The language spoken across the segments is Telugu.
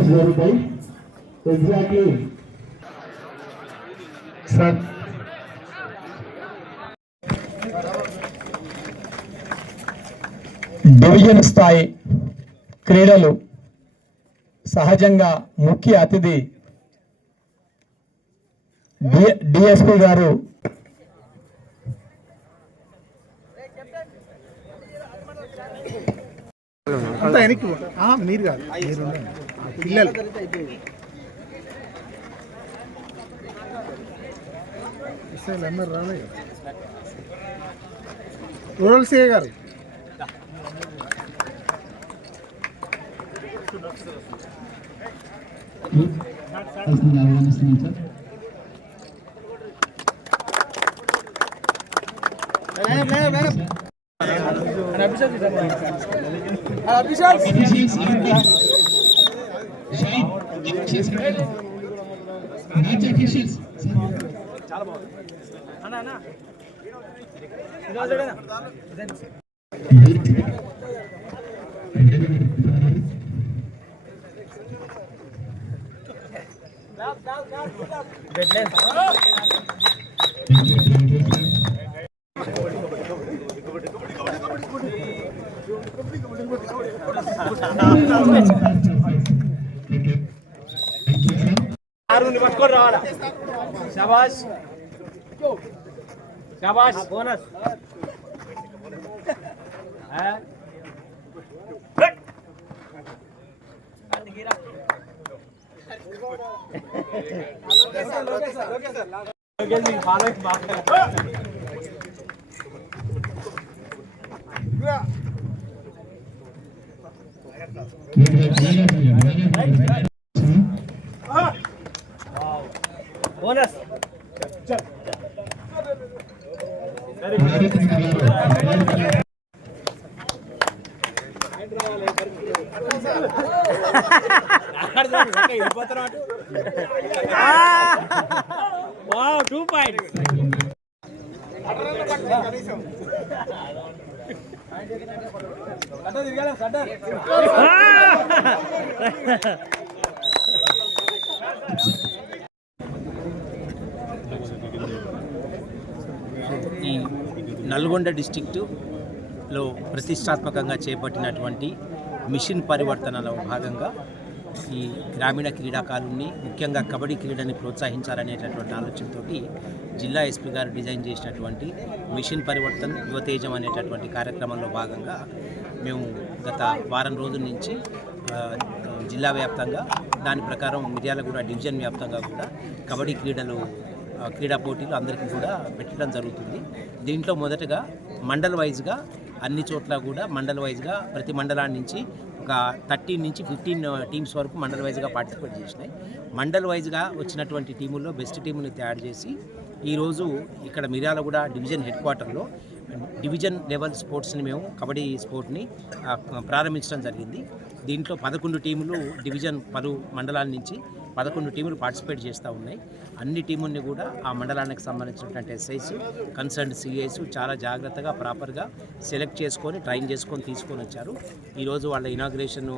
verify డివిజన్ స్థాయి క్రీడలు సహజంగా ముఖ్య అతిథి డిఎస్పి గారు. అంతా వెనక్కి మీరు కాదు. మీరు పిల్లలు ఇస్రాయల్ అందరు రాలేదు రూరల్ సిఏ గారు Personal ఆహ్వానిస్తున్నాం సార్ Officials, రాజ్య అఫీషియల్స్ చాలా బాగుంది officials. ఆరుగురిని పట్టుకొని రావాలా శబాష్ శబాష్ బోనస్ బోనస్ టూ పాయింట్స్ ఈ నల్గొండ డిస్టిక్టులో ప్రతిష్టాత్మకంగా చేపట్టినటువంటి మిషన్ పరివర్తనలో భాగంగా ఈ గ్రామీణ క్రీడాకారుల్ని ముఖ్యంగా కబడ్డీ క్రీడని ప్రోత్సహించాలనేటటువంటి ఆలోచనతోటి జిల్లా ఎస్పీ గారు డిజైన్ చేసినటువంటి మిషన్ పరివర్తన్ యువతేజం అనేటటువంటి కార్యక్రమంలో భాగంగా మేము గత వారం రోజుల నుంచి జిల్లా వ్యాప్తంగా దాని ప్రకారం మిర్యాలగూడ డివిజన్ వ్యాప్తంగా కూడా కబడ్డీ క్రీడలు క్రీడా పోటీలు అందరికీ కూడా పెట్టడం జరుగుతుంది. దీంట్లో మొదటగా మండల్ వైజ్గా అన్ని చోట్ల కూడా మండల్ వైజ్గా ప్రతి మండలాన్ని నుంచి ఒక థర్టీన్ నుంచి ఫిఫ్టీన్ టీమ్స్ వరకు మండల్ వైజ్గా పార్టిసిపేట్ చేసినాయి. మండల్ వైజ్గా వచ్చినటువంటి టీముల్లో బెస్ట్ టీముని తయారు చేసి ఈరోజు ఇక్కడ మిర్యాలగూడ డివిజన్ హెడ్ క్వార్టర్లో డివిజన్ లెవెల్ స్పోర్ట్స్ని మేము కబడ్డీ స్పోర్ట్ని ప్రారంభించడం జరిగింది. దీంట్లో పదకొండు టీములు డివిజన్ పలు మండలాల నుంచి పదకొండు టీములు పార్టిసిపేట్ చేస్తూ ఉన్నాయి. అన్ని టీముల్ని కూడా ఆ మండలానికి సంబంధించినటువంటి ఎస్ఐస్ కన్సర్న్ సిఐస్ చాలా జాగ్రత్తగా ప్రాపర్గా సెలెక్ట్ చేసుకొని ట్రైన్ చేసుకొని తీసుకొని వచ్చారు. ఈరోజు వాళ్ళ ఇనాగ్రేషన్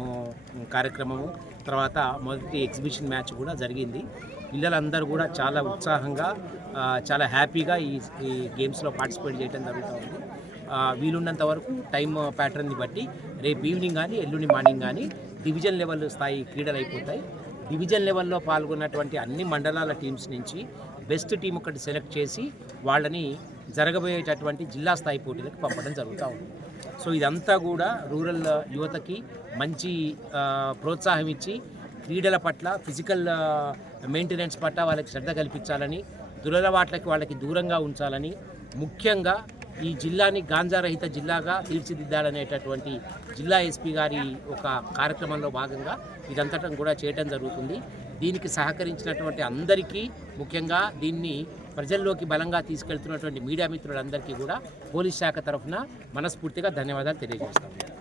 కార్యక్రమము తర్వాత మొదటి ఎగ్జిబిషన్ మ్యాచ్ కూడా జరిగింది. పిల్లలందరూ కూడా చాలా ఉత్సాహంగా చాలా హ్యాపీగా ఈ ఈ గేమ్స్లో పార్టిసిపేట్ చేయడం జరుగుతూ ఉంది. వీలున్నంత వరకు టైం ప్యాటర్న్ని బట్టి రేపు ఈవినింగ్ కానీ ఎల్లుండి మార్నింగ్ కానీ డివిజన్ లెవెల్ స్థాయి క్రీడలు అయిపోతాయి. డివిజన్ లెవెల్లో పాల్గొన్నటువంటి అన్ని మండలాల టీమ్స్ నుంచి బెస్ట్ టీం ఒకటి సెలెక్ట్ చేసి వాళ్ళని జరగబోయేటటువంటి జిల్లా స్థాయి పోటీలకు పంపడం జరుగుతూ ఉంది. సో ఇదంతా కూడా రూరల్ యువతకి మంచి ప్రోత్సాహం ఇచ్చి క్రీడల పట్ల ఫిజికల్ మెయింటెనెన్స్ పట్ల వాళ్ళకి శ్రద్ధ కల్పించాలని దురలవాట్లకి వాళ్ళకి దూరంగా ఉంచాలని ముఖ్యంగా ఈ జిల్లాని గాంజారహిత జిల్లాగా తీర్చిదిద్దాలనేటటువంటి జిల్లా ఎస్పీ గారి ఒక కార్యక్రమంలో భాగంగా ఇదంతటం కూడా చేయటం జరుగుతుంది. దీనికి సహకరించినటువంటి అందరికీ ముఖ్యంగా దీన్ని ప్రజల్లోకి బలంగా తీసుకెళ్తున్నటువంటి మీడియా మిత్రులందరికీ కూడా పోలీస్ శాఖ తరఫున మనస్ఫూర్తిగా ధన్యవాదాలు తెలియజేస్తాము.